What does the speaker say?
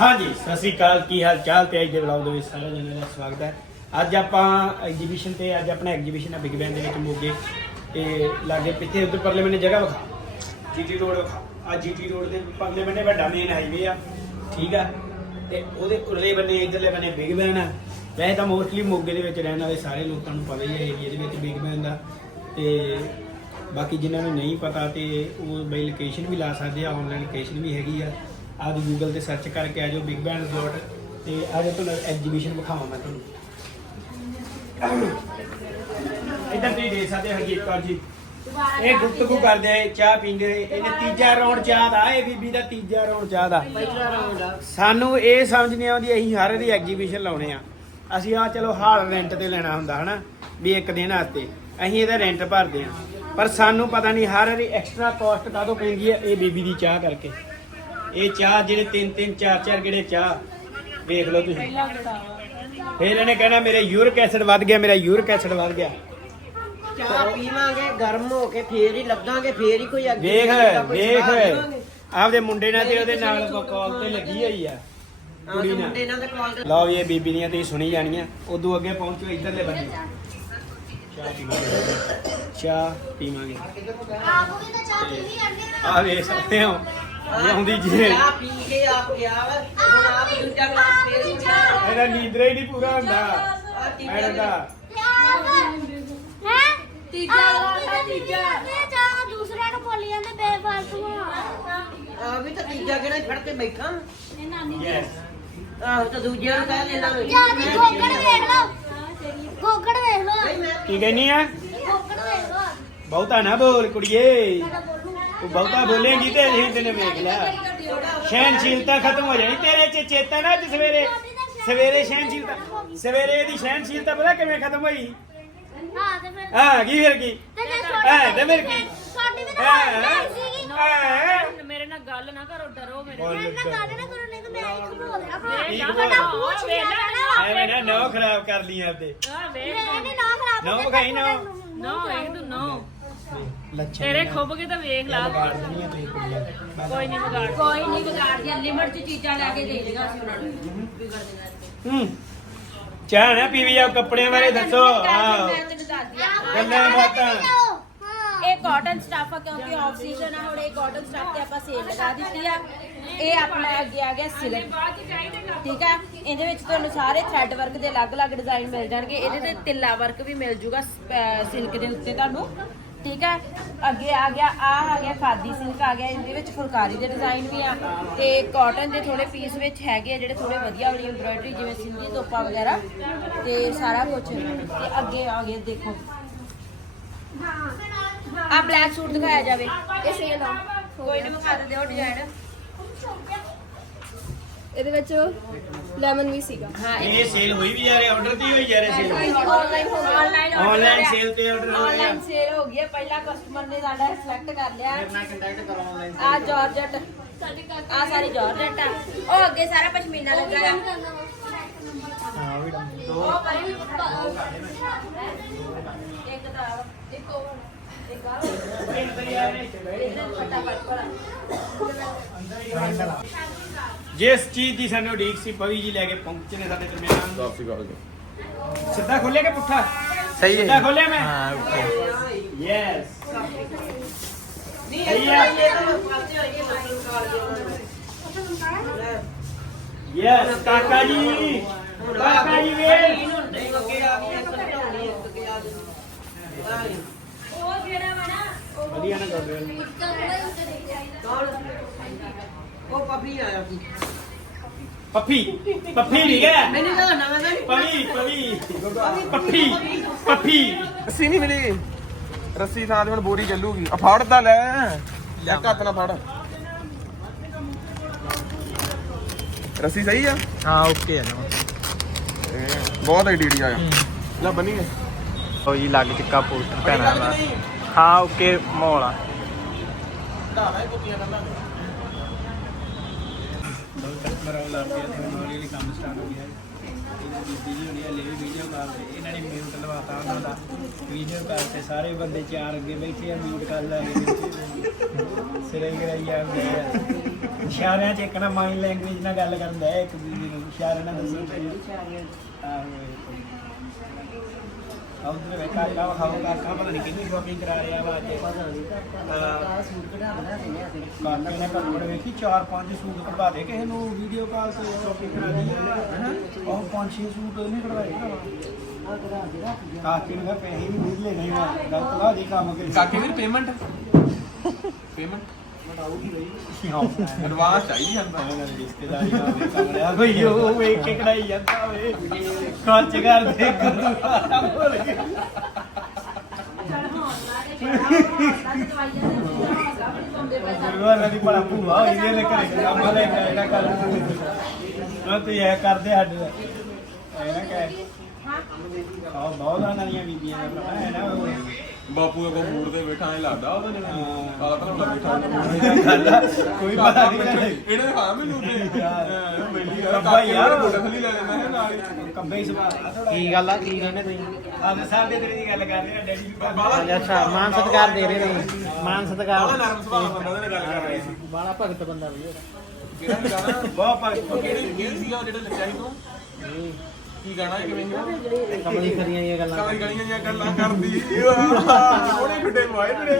ਹਾਂਜੀ, ਸਤਿ ਸ੍ਰੀ ਅਕਾਲ, ਕੀ ਹਾਲ ਚਾਲ ਤੇ ਅੱਜ ਦੇ ਵਲੌਗ ਦੇ ਵਿੱਚ ਸਾਰਿਆਂ ਜਣਿਆਂ ਦਾ ਸਵਾਗਤ ਹੈ। ਅੱਜ ਆਪਾਂ ਐਗਜੀਬਿਸ਼ਨ ਤੇ, ਅੱਜ ਆਪਣਾ ਐਗਜੀਬਿਸ਼ਨ ਹੈ ਬਿਗ ਬੈਨ ਦੇ ਵਿੱਚ ਮੋਗੇ। ਤੇ ਲਾਗੇ ਪਿੱਛੇ ਉੱਧਰ ਪਰਲੇ ਬੰਨੇ ਜਗ੍ਹਾ ਵਿਖਾ। ਜੀਟੀ ਰੋਡ ਵਿਖਾ। ਆ ਜੀਟੀ ਰੋਡ ਦੇ ਪਰਲੇ ਬੰਨੇ ਵੱਡਾ ਮੇਨ ਹਾਈਵੇ ਆ। ਠੀਕ ਆ? ਤੇ ਉਹਦੇ ਉਰਲੇ ਬੰਨੇ, ਇਧਰਲੇ ਬੰਨੇ ਬਿਗ ਬੈਨ ਆ। ਵੈਸੇ ਤਾਂ ਮੋਸਟਲੀ ਮੋਗੇ ਦੇ ਵਿੱਚ ਰਹਿਣ ਵਾਲੇ ਸਾਰੇ ਲੋਕਾਂ ਨੂੰ ਪਤਾ ਹੀ ਹੈ ਏਰੀਆ ਦੇ ਵਿੱਚ ਬਿਗ ਬੈਨ ਦਾ। ਤੇ ਬਾਕੀ ਜਿਨ੍ਹਾਂ ਨੂੰ ਨਹੀਂ ਪਤਾ ਤੇ ਉਹ ਬਈ ਲੋਕੇਸ਼ਨ ਵੀ ਲਾ ਸਕਦੇ ਆ ਆਨਲਾਈਨ ਲੋਕੇਸ਼ਨ ਵੀ ਹੈਗੀ ਆ। ਆਹ ਗੂਗਲ ਤੇ ਸਰਚ ਕਰਕੇ ਆ ਜਾਓ ਬਿਗ ਬੈਂਡ ਰਿਜ਼ੋਰਟ ਤੇ ਆ ਜਾਓ ਤੁਹਾਨੂੰ ਐਗਜੀਬਿਸ਼ਨ ਵਿਖਾਵਾਂ ਮੈਂ ਤੁਹਾਨੂੰ। ਇੱਧਰ ਤੁਸੀਂ ਦੇਖ ਸਕਦੇ ਹੋ ਹਰਜੀਤ ਕੌਰ ਜੀ। ਇਹ ਗੁਫ਼ਤਗੂ ਕਰਦੇ ਆ ਚਾਹ ਪੀਂਦੇ ਇਹਨੇ ਤੀਜਾ ਰਾਉਂਡ ਚਾਹ ਦਾ ਇਹ ਬੀਬੀ ਦਾ ਤੀਜਾ ਰਾਉਂਡ ਚਾਹ ਦਾ। ਸਾਨੂੰ ਇਹ ਸਮਝ ਨਹੀਂ ਆਉਂਦੀ ਅਸੀਂ ਹਰ ਦੀ ਐਗਜੀਬਿਸ਼ਨ ਲਾਉਣੇ ਆ। ਅਸੀਂ ਆ ਚਲੋ ਹਾਲ ਰੈਂਟ ਤੇ ਲੈਣਾ ਹੁੰਦਾ ਹਨਾ? ਵੀ ਇੱਕ ਦਿਨ ਵਾਸਤੇ। ਅਸੀਂ ਇਹਦਾ ਰੈਂਟ ਭਰਦੇ ਆ। ਪਰ ਸਾਨੂੰ ਪਤਾ ਨਹੀਂ ਹਰ ਵਾਰੀ ਐਕਸਟਰਾ ਕਾਸਟ ਕਾਹਦੋਂ ਪੈਂਦੀ ਹੈ ਇਹ ਬੀਬੀ ਦੀ ਚਾਹ ਕਰਕੇ। ਇਹ ਚਾਹ ਜਿਹੜੇ ਤਿੰਨ ਤਿੰਨ ਚਾਰ ਚਾਰ ਗੇੜੇ ਚਾਹ ਵੇਖ ਲਓ ਤੁਸੀਂ। ਫਿਰ ਇਹਨੇ ਕਹਿਣਾ ਮੇਰੇ ਯੂਰਿਕ ਐਸਿਡ ਵੱਧ ਗਿਆ ਮੇਰਾ ਯੂਰਿਕ ਐਸਿਡ ਵੱਧ ਗਿਆ। ਚਾਹ ਪੀਵਾਂਗੇ ਗਰਮ ਹੋ ਕੇ ਫੇਰ ਹੀ ਲੱਗਾਂਗੇ ਫੇਰ ਹੀ ਕੋਈ ਅੱਗੇ ਵੇਖ ਵੇਖ। ਆਪਦੇ ਮੁੰਡੇ ਨਾਲ ਤੇ ਉਹਦੇ ਨਾਲ ਕਾਲ ਤੇ ਲੱਗੀ ਹੋਈ ਆ ਕੁੜੀ ਤੇ ਨਾਲ। ਮੁੰਡੇ ਨਾਲ ਤੇ ਕਾਲ ਤੇ ਲਓ ਵੀ ਇਹ ਬੀਬੀ ਦੀਆਂ ਤੁਸੀਂ ਸੁਣੀ ਜਾਣੀਆਂ। ਉਦੋਂ ਅੱਗੇ ਪਹੁੰਚੋ ਇੱਧਰਲੇ ਬੰਨੇ। ਚਾਹ ਪੀਵਾਂਗੇ। ਚਾਹ ਪੀਵਾਂਗੇ। ਆ। ਵੇਖ ਸਕਦੇ ਹੋ। ਇਹ ਆਉਂਦੀ ਜੀ। ਚਾਹ ਪੀ ਕੇ ਆਪ ਗਿਆ ਵਾ ਹੁਣ ਆਪ ਦੂਜਾ ਗਲਾਸ ਫੇਰ ਹੀ ਚਾਹ ਇਹਦਾ ਨੀਂਦਰੇ ਹੀ ਨਹੀਂ ਪੂਰਾ ਹੁੰਦਾ। ਮੈਡਮ ਦਾ ਤੇ ਆਪ ਹੈ? ਤੀਜਾ ਵਾਲਾ ਤੀਜਾ। ਚਾਹ ਦੂਸਰੇ ਨੂੰ ਬੋਲੀ ਜਾਂਦੇ ਬੇਫਾਲਤੂ ਆ ਵੀ ਤਾਂ ਤੀਜਾ ਕਿਹੜਾ ਫੜ ਕੇ ਬੈਠਾ। ਯੈਸ ਆਹੋ ਤਾਂ ਦੂਜੇ ਨੂੰ ਕਹਿ ਲੈਣਾ ਚਾਹ ਦੀ ਗੋਗੜ ਵੇਖ ਲਓ। ਗੋਗੜ ਵੇਖ ਲਓ। ਕੀ ਕਹਿਨੀ ਆ? ਗੋਗੜ ਵੇਖ ਲਓ। ਬਹੁਤਾ ਨਾ ਬੋਲ ਕੁੜੀਏ। ਤਾਂ ਬਹੁਤਾ ਬੋਲੇਂਗੀ ਤੇ ਅਸੀਂ ਤੈਨੂੰ ਵੇਖ ਲਿਆ ਸਹਿਨਸ਼ੀਲਤਾ ਖਤਮ ਹੋ ਜਾਣੀ। ਤੇਰੇ ਚ ਚੇਤਾ ਨਾ ਅੱਜ ਸਵੇਰੇ। ਸਵੇਰੇ ਸਹਿਨਸ਼ੀਲਤਾ ਸਵੇਰੇ ਇਹਦੀ ਸਹਿਨਸ਼ੀਲਤਾ ਪਤਾ ਕਿਵੇਂ ਖਤਮ ਹੋਈ? ਹਾਂ ਤੇ ਫਿਰ ਹਾਂ ਕੀ ਫਿਰ ਕੀ? ਹਾਂ ਤੇ ਫਿਰ ਕੀ? ਵੀ ਤਾਂ ਸੀਗੀ। ਮੇਰੇ ਨਾਲ ਗੱਲ ਨਾ ਕਰੋ ਡਰੋ ਮੇਰੇ ਮੈਂ ਨਾ। ਗੱਲ ਨਾ ਕਰੋ। ਨਹੀਂ ਤਾਂ ਮੈਂ ਇੱਕ ਬੋਲ ਰਿਹਾ ਹਾਂ ਠੀਕ ਨਾ। ਬੜਾ ਪੂਛ ਲਿਆ ਨਾ ਐਵੇਂ ਨਾ ਨੌ ਖਰਾਬ ਕਰ ਲਈ ਆਪਦੇ। ਆ ਵੇਖ ਮੈਂ ਨਹੀਂ ਨਾ ਖਰਾਬ। ਨੋ ਇਹ ਤੂੰ ਨੋ। ਲੱਛਣ ਤੇਰੇ ਖੁੱਬ ਕੇ ਤਾਂ ਵੇਖ ਲਾ। ਕੋਈ ਨਹੀਂ ਵਿਗਾੜ ਕੋਈ ਨਹੀਂ ਵਿਗਾੜਦੀਆਂ ਲਿਮਟ 'ਚ ਚੀਜ਼ਾਂ ਲੈ ਕੇ ਦੇ ਦੇਗਾ ਅਸੀਂ ਉਹਨਾਂ ਨੂੰ। ਹੂੰ। ਚਾਹ ਨਾ ਪੀਵੀ ਆ ਕੱਪੜਿਆਂ ਬਾਰੇ ਦੱਸੋ। ਆਹ। ਮੈਂ ਤੈਨੂੰ ਦੱਸਦੀ ਆ ਗੱਲਾਂ ਬਾਤਾਂ। ਇਹ ਕਾਟਨ ਸਟਾਫ ਆ ਕਿਉਂਕਿ ਆਫ ਸੀਜ਼ਨ ਆ ਹੁਣ ਇਹ ਕਾਟਨ ਸਟਾਫ ਤੇ ਆਪਾਂ ਸੇਲ ਲਗਾ ਦਿੱਤੀ ਆ। ਇਹ ਆਪਣਾ ਅੱਗੇ ਆ ਗਿਆ ਸਿਲਕ ਠੀਕ ਆ? ਇਹਦੇ ਵਿੱਚ ਤੁਹਾਨੂੰ ਸਾਰੇ ਥ੍ਰੈਡ ਵਰਕ ਦੇ ਅਲੱਗ-ਅਲੱਗ ਡਿਜ਼ਾਈਨ ਮਿਲ ਜਾਣਗੇ। ਇਹਦੇ ਤੇ ਤਿੱਲਾ ਵਰਕ ਵੀ ਮਿਲ ਜੂਗਾ ਸਿਲਕ ਦੇ ਉੱਤੇ ਤੁਹਾਨੂੰ। ਠੀਕ ਹੈ? ਅੱਗੇ ਆ ਗਿਆ, ਆ ਆ ਗਿਆ, ਖਾਦੀ ਸਿਲਕ ਆ ਗਿਆ, ਇਹਦੇ ਵਿੱਚ ਫੁਲਕਾਰੀ ਦੇ ਡਿਜ਼ਾਈਨ ਵੀ ਆ। ਤੇ ਕਾਟਨ ਦੇ ਥੋੜੇ ਪੀਸ ਵਿੱਚ ਹੈਗੇ ਆ, ਜਿਹੜੇ ਥੋੜੇ ਵਧੀਆ ਵਾਲੀ ਐਮਬ੍ਰਾਇਡਰੀ ਜਿਵੇਂ ਸਿੰਧੀ ਤੋਪਾ ਵਗੈਰਾ। ਤੇ ਸਾਰਾ ਕੁਝ ਤੇ ਅੱਗੇ ਆ ਗਿਆ ਦੇਖੋ। ਆ ਬਲੈਕ ਸੂਟ ਦਿਖਾਇਆ ਜਾਵੇ। ਇਹ ਸੇਲ ਆ। ਕੋਈ ਨਹੀਂ ਵਿਖਾ ਦਿਓ ਡਿਜ਼ਾਈਨ ਇਹਦੇ ਵਿੱਚ ਲੈਮਨ ਵੀ ਸੀਗਾ। ਹਾਂ ਇਹ ਸੇਲ ਹੋਈ ਵੀ ਯਾਰ ਆਰਡਰ ਦੀ ਹੋਈ ਯਾਰ ਸੇਲ ਆਨਲਾਈਨ ਹੋ ਗਿਆ। ਆਨਲਾਈਨ ਆਨਲਾਈਨ ਸੇਲ ਤੇ ਆਰਡਰ ਹੋ ਗਿਆ। ਆਨਲਾਈਨ ਸੇਲ ਹੋ ਗਈ ਹੈ। ਪਹਿਲਾ ਕਸਟਮਰ ਨੇ ਸਾਡਾ ਸਿਲੈਕਟ ਕਰ ਲਿਆ। ਮੇਰੇ ਨਾਲ ਕੰਟੈਕਟ ਕਰੋ ਆਨਲਾਈਨ ਆ ਜਾਰਜਟ ਆ ਸਾਰੀ ਜਾਰਜਟ ਆ। ਉਹ ਅੱਗੇ ਸਾਰਾ ਪਸ਼ਮੀਨਾ ਲੱਗਾ ਆ। ਹਾਂ ਵੀ ਦੋ। ਉਹ ਪਰੇ ਵੀ ਇੱਕ ਤਾਂ ਇੱਕ ਉਹ ਜਿਸ ਚੀਜ਼ ਦੀ ਸਾਨੂੰ ਉਡੀਕ ਸੀ ਪਵੀ ਜੀ ਲੈ ਕੇ ਪਹੁੰਚੇ ਨੇ ਸਾਡੇ ਦਰਮਿਆਨ। ਸਿੱਧਾ ਖੋਲਿਆ ਕਿ ਪੁੱਠਾ? ਸਹੀ ਹੈ ਸਿੱਧਾ ਖੋਲਿਆ ਮੈਂ? ਹਾਂ ਓਕੇ ਯੈਸ ਨਹੀਂ ਇਹ। ਤਾਂ ਇਹ ਤਾਂ ਫਾਲਤੇ ਹੋਈ ਹੈ ਮਸਲ ਕਾਲ ਦੇ। ਯੈਸ ਕਾਕਾ ਜੀ। ਕਾਕਾ ਜੀ ਵੇ ਨਹੀਂ ਅੱਗੇ ਆ ਗਈ ਇੱਕ ਘਟਾਉਣੀ ਇੱਕ ਅੱਗੇ ਆ ਗਈ ਉਹ ਜਿਹੜਾ ਵਾ ਨਾ ਵਧੀਆ ਨਾ ਕਰ ਰਹੇ ਕੌਣ ਉਹ ਪਪੀ ਆਇਆ ਸੀ। ਪੱਫੀ ਪੱਫੀ ਨਹੀਂ ਗਿਆ ਮੈਨੂੰ ਤਾਂ ਨਵਾਂ ਦਾ ਪਵੀ ਪਵੀ ਪੱਫੀ ਪੱਫੀ ਰੱਸੀ ਨਹੀਂ ਮਿਲੀ। ਰੱਸੀ ਥਾਂ ਤੇ ਹੁਣ ਬੋਰੀ ਚੱਲੂਗੀ। ਆ ਫੜ ਤਾਂ ਲੈ। ਇੱਕ ਹੱਥ ਨਾਲ ਫੜ। ਰੱਸੀ ਸਹੀ ਆ? ਹਾਂ ਓਕੇ ਹੈ ਨਾ ਇਹ ਬਹੁਤ ਐਡੀਡੀ ਆ ਲੈ ਬੰਨੀ। ਉਹ ਜੀ ਲੱਗ ਚੁੱਕਾ ਪੋਸਟਰ ਪੈਣਾ ਹਾਂ ਓਕੇ ਮੋਲ ਆ। ਦੋ ਕਸਟਮਰ ਆਉਣ ਲੱਗ ਪਿਆ ਤੇ ਹੌਲੀ ਹੌਲੀ ਕੰਮ ਸਟਾਰਟ ਹੋ ਗਿਆ ਬੀਜੀ ਹੋਣੀ ਹਲੇ ਵੀ ਵੀਡੀਓ ਕਾਲ ਤੇ ਇਹਨਾਂ ਨੇ ਮਿਊਟ ਲਵਾਤਾ ਉਹਨਾਂ ਦਾ। ਵੀਡੀਓ ਕਾਲ ਤੇ ਸਾਰੇ ਬੰਦੇ ਚਾਰ ਅੱਗੇ ਬੈਠੇ ਆ ਮਿਊਟ ਕਰ ਲਾ ਕੇ ਸਿਰੇ ਇਸ਼ਾਰਿਆਂ 'ਚ ਇੱਕ ਨਾ ਮਾਈਂਡ ਲੈਂਗੁਏਜ ਨਾਲ ਗੱਲ ਕਰਨ ਦਾ ਇੱਕ ਦੂਜੇ ਨੂੰ। ਇਸ਼ਾਰਿਆਂ ਨਾਲ ਦੱਸੋ। ਆਹ ਉਧਰ ਵੇ ਕਾਕਾ ਵਖਾਓ ਕਾਕਾ ਪਤਾ ਨਹੀਂ ਕਿੰਨੀ ਸ਼ਾਪਿੰਗ ਕਰਾ ਰਿਹਾ ਵਾ ਅੱਜ ਪਤਾ ਨਹੀਂ ਸੂਟ ਕਢਾ ਬਣਾ ਅਸੀਂ ਕਾਕੇ ਨੇ ਕੱਪੜੇ ਵੇਖੀ ਚਾਰ ਪੰਜ ਸੂਟ ਕਢਵਾ ਦੇ ਕਿਸੇ ਨੂੰ ਵੀਡੀਓ ਕਾਲ ਤੇ ਸ਼ਾਪਿੰਗ ਕਰਾ ਦੀ ਹੈ ਉਹ ਪੰਜ ਛੇ ਸੂਟ ਨਹੀਂ ਕਢਵਾਏ ਆ ਕਢਾ ਨੂੰ ਪੈਸੇ ਵੀ ਨਹੀਂ ਲੈ ਮੈਂ ਗਲਤ ਲਾ ਦੇ ਕੰਮ ਕੇ ਕਾਕੇ ਵੀਰ ਪੇਮੈਂਟ ਪੇਮੈਂਟ ਮਟਾਉਗੀ ਬਈ। ਐਡਵਾਂਸ ਚਾਹੀਦੀ ਹਨ ਰਿਸ਼ਤੇਦਾਰੀ ਨਾਲ ਕਮਰਿਆ ਕੋਈ ਉਹ ਵੇਖ ਕੇ ਕਢਾਈ ਜਾਂਦਾ ਵੇ ਕੱਚ ਕਰ ਦੇ ਗੁਰਦੁਆਰਾ ਭੁੱਲ ਗਿਆ ਗੁਰਦੁਆਰਾ ਦੀ ਬੜਾ ਭੂਆ ਹੋਈ ਇਹਨੇ ਘਰੇ। ਕੰਮ ਲੈ ਕੇ ਆਇਆ ਕਰ ਉਹ ਤੂੰ ਇਹ ਕਰਦੇ ਸਾਡੇ ਦਾ ਐ ਨਾ ਕਹਿ। ਆਹ ਬਹੁਤ ਆਨਾਂ ਦੀਆਂ ਬੀਬੀਆਂ ਦਾ ਭਰਾ ਹੈ ਨਾ ਉਹ। ਬਾਪੂ ਦਾ ਮੂਡ ਤੇ ਬੈਠਾ ਐ ਲੱਗਦਾ ਉਹਦੇ ਨਾਲ ਹਾਂ। ਆਹ ਤਾਂ ਬੈਠਾ ਕੋਈ ਪਤਾ ਨਹੀਂ। ਇਹਨੇ ਦਿਖਾਇਆ ਮੈਨੂੰ ਤੇ ਯਾਰ। ਬੈਠੀ ਕੱਬਾ ਯਾਰ। ਮੋਟਾ ਥੱਲੀ ਲੈ ਲੈਂਦਾ ਹੈ ਨਾਲ ਕੰਬੇ ਆ ਥੋੜਾ ਕੀ ਗੱਲ ਆ ਕੀ ਕਹਿੰਦੇ ਤੁਸੀਂ? ਆਹ ਸਾਹਿਬ ਦੇ ਤੇਰੇ ਦੀ ਗੱਲ ਕਰ ਰਹੇ ਆ ਡੈਡੀ ਵੀ ਬਾਲਾ ਅੱਛਾ ਮਾਨ ਸਤਿਕਾਰ ਦੇ ਰਹੇ ਨੇ। ਮਾਨ ਬਾਲਾ ਸਤਿਕਾਰ। ਨਰਮ ਸੁਭਾਅ ਦਾ ਬੰਦਾ ਉਹਦੇ ਨਾਲ ਗੱਲ ਕਰ ਰਹੀ ਸੀ। ਬਾਲਾ ਭਗਤ ਬੰਦਾ ਵੀ ਕਿਹੜਾ ਵੀ ਗਾਣਾ ਬਹੁਤ ਭਗਤ। ਕਿਹੜੀ ਕਿਹੜੀ ਸੀਗਾ ਉਹ ਜਿਹੜਾ ਨੱਚਿਆ ਸੀ ਤੂੰ? ਕੀ ਗਾਣਾ ਕਿਵੇਂ ਕਮਲੀ ਕਰੀਆਂ ਇਹ ਗੱਲਾਂ ਕਮਰ ਗਲੀਆਂ ਦੀਆਂ ਗੱਲਾਂ ਕਰਦੀ। ਉਹਨੇ ਠੁੱਡੇ ਲਵਾਏ ਤੇਰੇ।